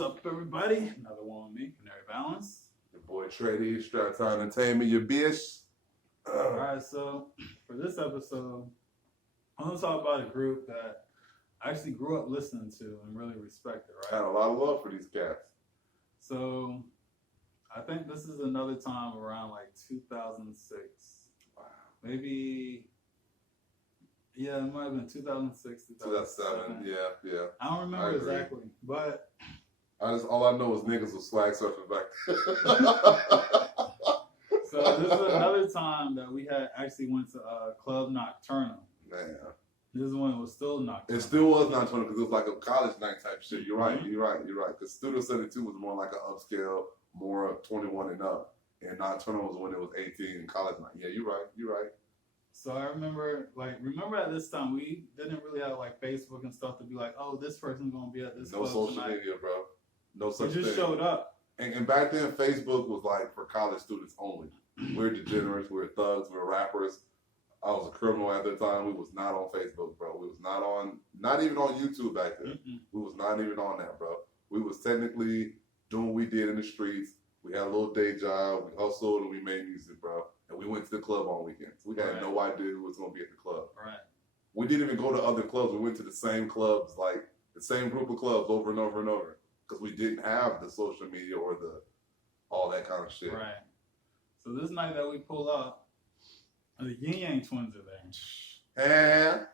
What's up, everybody? Another one with me, Canary, Valens. Your boy TrayD, StraptownTrayD, your bitch. Alright, so for this episode, I'm going to talk about a group that I actually grew up listening to and really respected, I right? had a lot of love for these cats. So I think this is another time around like 2006. Wow. Maybe, yeah, it might have been 2006, 2007, yeah. I don't remember exactly, but All I know is niggas was swag surfing back then. so this is another time that we had actually went to Club Nocturnal. Man. This one was still Nocturnal. It still was Nocturnal because it was like a college night type shit. You're right. Because Studio 72 was more like an upscale, more 21 and up. And Nocturnal was when it was 18 and college night. Yeah, you're right. So I remember at this time, we didn't really have like Facebook and stuff to be like, oh, this person's going to be at this club social tonight. media, bro. No such thing. We just showed up. And back then, Facebook was like for college students only. We're degenerates, we're thugs, we're rappers. I was a criminal at the time. We was not on Facebook, bro. We was not even on YouTube back then. We was not even on that, bro. We was technically doing what we did in the streets. We had a little day job. We hustled and we made music, bro. And we went to the club on weekends. We had no idea who was going to be at the club. Right. We didn't even go to other clubs. We went to the same clubs, like the same group of clubs over and over and over. Because we didn't have the social media or all that kind of shit. Right. So this night that we pull up, the Ying Yang Twins are there.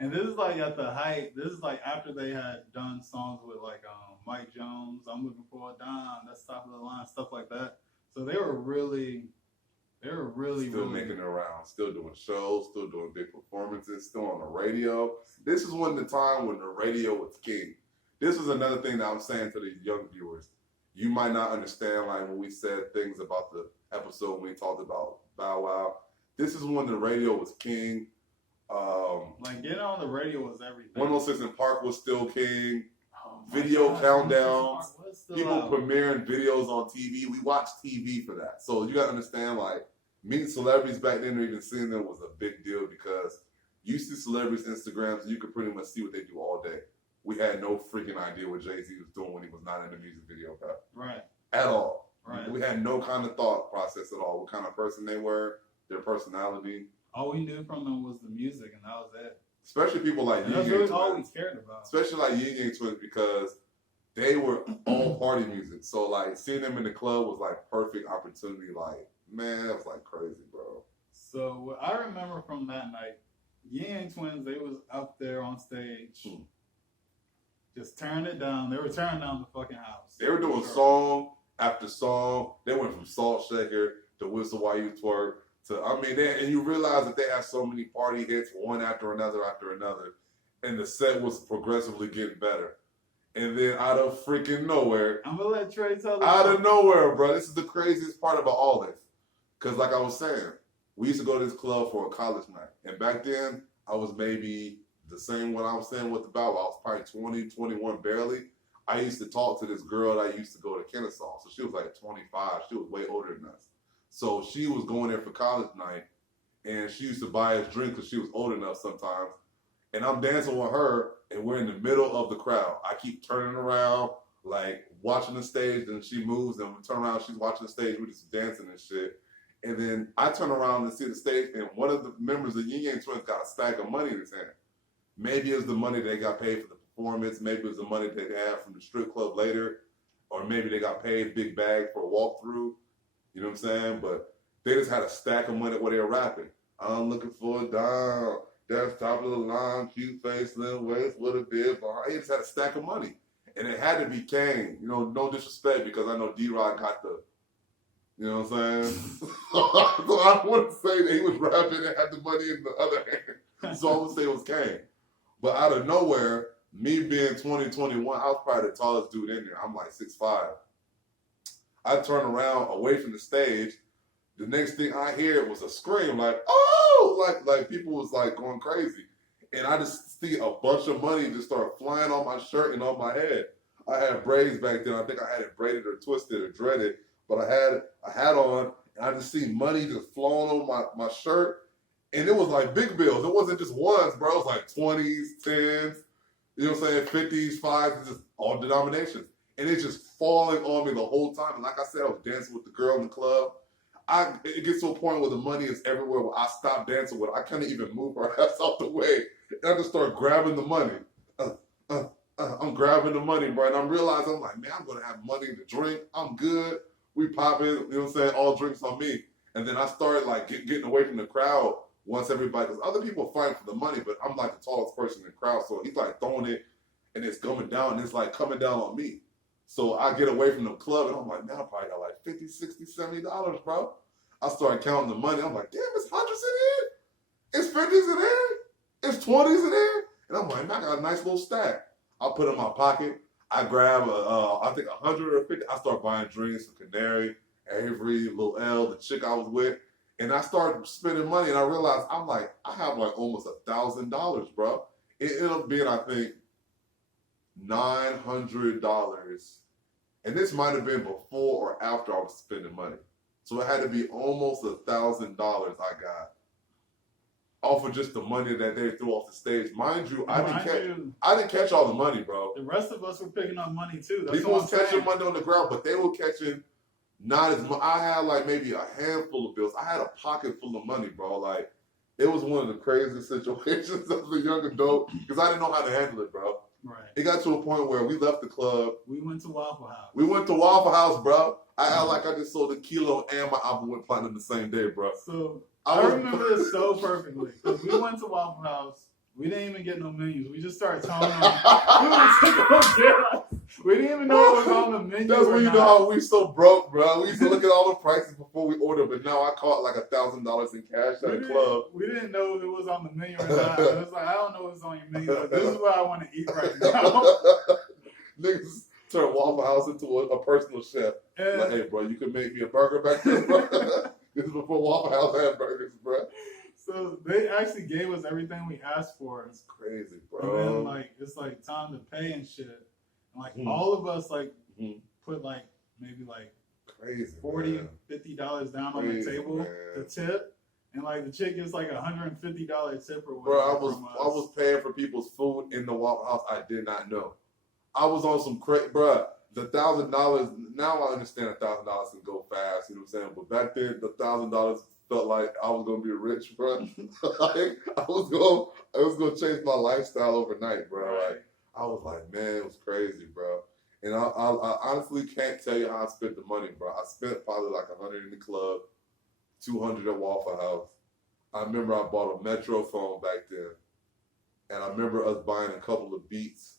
And this is like at the height. This is like after they had done songs with like Mike Jones, I'm Looking for a Dime, That's Top of the Line, stuff like that. So they were really still making it around, still doing shows, still doing big performances, still on the radio. This is when the time when the radio was king. This is another thing that I'm saying to the young viewers. You might not understand, like when we said things about the episode when we talked about Bow Wow. This is when the radio was king. Like getting on the radio was everything. 106 in Park was still king. Video countdowns. People premiering videos on TV. We watched TV for that. So you gotta understand, like meeting celebrities back then or even seeing them was a big deal because you see celebrities' Instagrams and you could pretty much see what they do all day. We had no freaking idea what Jay-Z was doing when he was not in the music video, bro. Right. At all. Right. We had no kind of thought process at all. What kind of person they were, their personality. All we knew from them was the music, and that was it. Especially people like Ying Yang Twins. That's really all we cared about. Especially like Ying Yang Twins because they were all party music. So like seeing them in the club was like perfect opportunity. Like, man, that was like crazy, bro. So what I remember from that night, Ying Yang Twins, they was up there on stage. Just tearing it down. They were tearing down the fucking house. They were doing song after song. They went from Salt Shaker to Whistle While You Twerk to, and you realize that they had so many party hits, one after another, and the set was progressively getting better. And then out of freaking nowhere, I'm gonna let Trey tell them. Out of nowhere, bro. This is the craziest part about all this. Because like I was saying, we used to go to this club for a college night. And back then, I was maybe the same what I was saying with the Bow Wow. I was probably 20, 21 barely. I used to talk to this girl that I used to go to Kennesaw. So she was like 25. She was way older than us. So she was going there for college night. And she used to buy us drinks because she was old enough sometimes. And I'm dancing with her. And we're in the middle of the crowd. I keep turning around, like watching the stage. And she moves. And we turn around. She's watching the stage. We're just dancing and shit. And then I turn around and see the stage. And one of the members of Ying Yang Twins got a stack of money in his hand. Maybe it was the money they got paid for the performance. Maybe it was the money they had from the strip club later. Or maybe they got paid big bag for a walkthrough. You know what I'm saying? But they just had a stack of money while they were rapping. I'm looking for a dime. That's top of the line. Cute face, slim waist, with a beard behind. They just had a stack of money. And it had to be Kane. You know, no disrespect because I know D-Rod got the, you know what I'm saying? So I want to say that he was rapping and had the money in the other hand. So I would say it was Kane. But out of nowhere, me being 20, 21, I was probably the tallest dude in there. I'm like 6'5". I turn around away from the stage. The next thing I hear was a scream like, oh! Like people was like going crazy. And I just see a bunch of money just start flying on my shirt and on my head. I had braids back then. I think I had it braided or twisted or dreaded. But I had a hat on, and I just see money just flowing on my shirt. And it was like big bills. It wasn't just ones, bro. It was like 20s, 10s, You know what I'm saying? 50s, 5s, just all denominations. And it's just falling on me the whole time. And like I said, I was dancing with the girl in the club. It gets to a point where the money is everywhere where I stop dancing with her. I can't even move her ass out the way. And I just start grabbing the money. I'm grabbing the money, bro. And I'm realizing, I'm like, man, I'm going to have money to drink. I'm good. We popping, you know what I'm saying? All drinks on me. And then I started like getting away from the crowd once everybody, because other people are fighting for the money, but I'm like the tallest person in the crowd. So he's like throwing it and it's coming down and it's like coming down on me. So I get away from the club and I'm like, man, I probably got like $50, $60, $70, bro. I started counting the money. I'm like, damn, it's hundreds in here. It's 50s in there. It's 20s in there. And I'm like, man, I got a nice little stack. I put it in my pocket. I grab I think 100 or 50. I start buying drinks for Canary, Avery, Lil L, the chick I was with. And I started spending money and I realized I have like almost $1,000, bro. It ended up being, I think, $900. And this might have been before or after I was spending money. So it had to be almost $1,000 I got off of just the money that they threw off the stage. Mind you, I didn't catch all the money, bro. The rest of us were picking up money too. People was catching money on the ground, but they were catching not as much. I had like maybe a handful of bills. I had a pocket full of money, bro. Like, it was one of the craziest situations as a young adult because I didn't know how to handle it, bro. Right. It got to a point where we left the club. We went to Waffle House. We went to Waffle House, bro. I act like I just sold a kilo and my album went platinum the same day, bro. So I remember this so perfectly because we went to Waffle House. We didn't even get no menus. We just started telling them we didn't even know what was on the menu. That's when you know how we so broke, bro. We used to look at all the prices before we ordered, but now I caught like $1,000 in cash at a club. We didn't know if it was on the menu or not. It was like, I don't know what's on your menu, but this is what I want to eat right now. Niggas turn Waffle House into a personal chef. And like, hey, bro, you can make me a burger back there, bro. This is before Waffle House had burgers, bro. So they actually gave us everything we asked for. It's crazy, bro. And then like it's like time to pay and shit. And like all of us like put like maybe like crazy $40, $50 down on the table to tip. And like the chick gives like $150 tip or whatever. Bro, I was paying for people's food in the Waffle House. I did not know. I was on some crazy, bro. The $1,000 now I understand $1,000 can go fast. You know what I'm saying? But back then the $1,000 felt like I was gonna be rich, bro. Like I was gonna change my lifestyle overnight, bro. Like I was like, man, it was crazy, bro. And I honestly can't tell you how I spent the money, bro. I spent probably like 100 in the club, 200 at Waffle House. I remember I bought a Metro phone back then, and I remember us buying a couple of beats,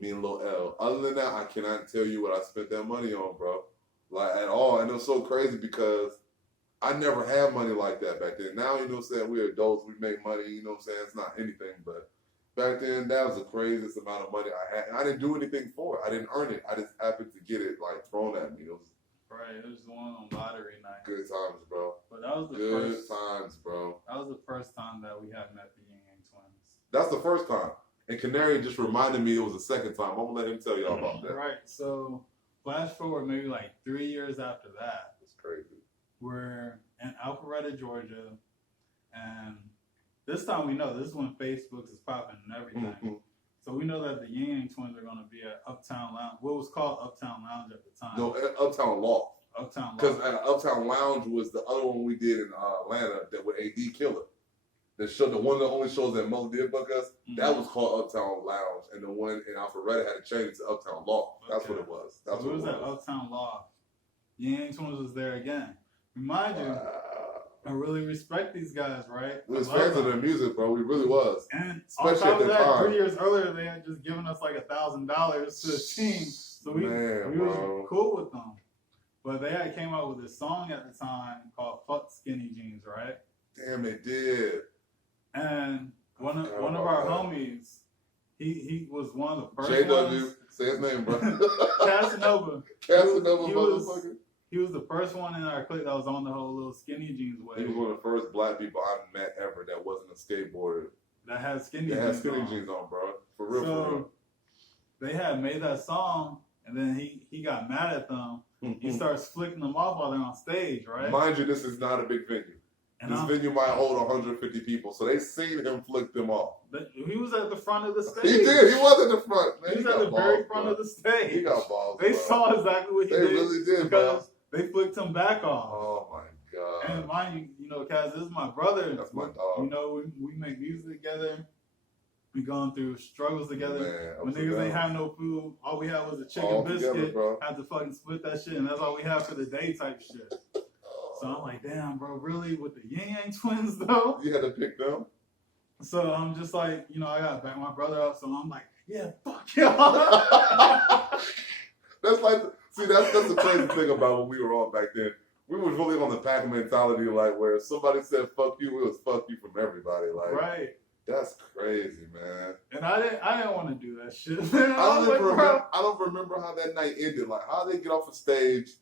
me and Lil L. Other than that, I cannot tell you what I spent that money on, bro. Like at all. And it was so crazy because I never had money like that back then. Now, you know what I'm saying, we're adults, we make money, you know what I'm saying, it's not anything, but back then, that was the craziest amount of money I had. And I didn't do anything for it. I didn't earn it. I just happened to get it, like, thrown at me. It was one on lottery night. Good times, bro. But that was the first times, bro. That was the first time that we had met the Ying Yang Twins. That's the first time. And Canary just reminded me it was the second time. I'm going to let him tell y'all about that. Right, so flash forward maybe like 3 years after that. It's crazy. We're in Alpharetta, Georgia, and this time we know, this is when Facebook is popping and everything. Mm-hmm. So we know that the Ying Yang Twins are going to be at Uptown Lounge, what was called Uptown Lounge at the time. No, Uptown Loft. Uptown Loft. Because Uptown Lounge was the other one we did in Atlanta that with AD Killer. The one of the only shows that Mo did book us, that was called Uptown Lounge. And the one in Alpharetta had to change it to Uptown Loft. That's what it was. That's what it was. At Uptown Loft. Ying Yang Twins was there again. Remind you, I really respect these guys, right? We was fans of their music, bro. We really was. And especially on top of that, 3 years earlier, they had just given us like $1,000 to the team. So we was cool with them. But they had came out with a song at the time called Fuck Skinny Jeans, right? Damn, they did. And one of our homies, he was one of the first JW, ones. say his name, bro. Casanova. Motherfucker. He was the first one in our clique that was on the whole little skinny jeans wave. He was one of the first black people I met ever that wasn't a skateboarder. That had skinny jeans on, bro. For real, for real. They had made that song, and then he got mad at them. He starts flicking them off while they're on stage, right? Mind you, this is not a big venue. And this venue might hold 150 people, so they seen him flick them off. But he was at the front of the stage. He did. He was in the front. Man, He was at the very front of the stage. He got balls. They bro. saw exactly what he did. They really did, because bro. they flicked him back off. Oh my god. And mind you, Kaz, this is my brother. That's my dog. We make music together. We gone through struggles together. Man, when niggas ain't have no food, all we had was a chicken biscuit. Had to fucking split that shit, and that's all we have for the day type shit. So I'm like, damn, bro, really with the Ying Yang Twins though? You had to pick them. So I'm just like, I gotta back my brother up. So I'm like, yeah, fuck y'all. That's the crazy thing about when we were all back then. We was really on the pack mentality, like where if somebody said fuck you, it was fuck you from everybody. Like, right. That's crazy, man. And I didn't want to do that shit. Man. I don't remember how that night ended. Like, how did they get off the stage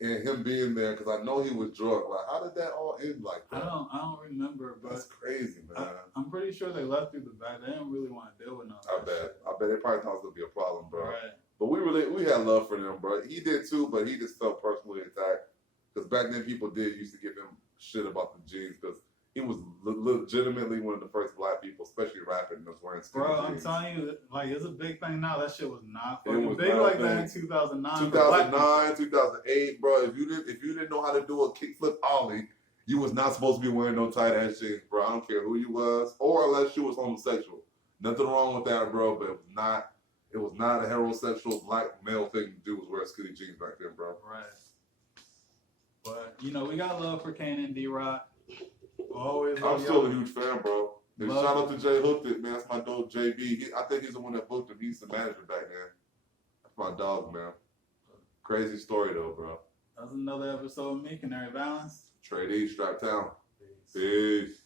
and him being there? Because I know he was drunk. Like, how did that all end like that? I don't remember, but that's crazy, man. I'm pretty sure they left through the back. They didn't really want to deal with nothing. I bet they probably thought it was gonna be a problem, bro. Right. But we had love for them, bro. He did too, but he just felt personally attacked. Because back then people used to give him shit about the jeans because he was legitimately one of the first black people, especially rapping, that's wearing skinny jeans. I'm telling you, like, it's a big thing now. That shit was not It was fucking big not like a that in thing. 2009. 2009, 2008, bro. If you didn't know how to do a kickflip ollie, you was not supposed to be wearing no tight ass jeans, bro. I don't care who you was, or unless you was homosexual. Nothing wrong with that, bro. But it was not a heterosexual black male thing to do was wear skinny jeans back then, bro. Right. But we got love for Kane and D-Rock. Always. I'm still a huge fan, bro. And shout out to Jay Hooked It, man. That's my dog, JB. I think he's the one that booked him. He's the manager back then. That's my dog, man. Crazy story, though, bro. That's another episode of me, Canary Valens. TrayD, Straptown. Peace. Peace.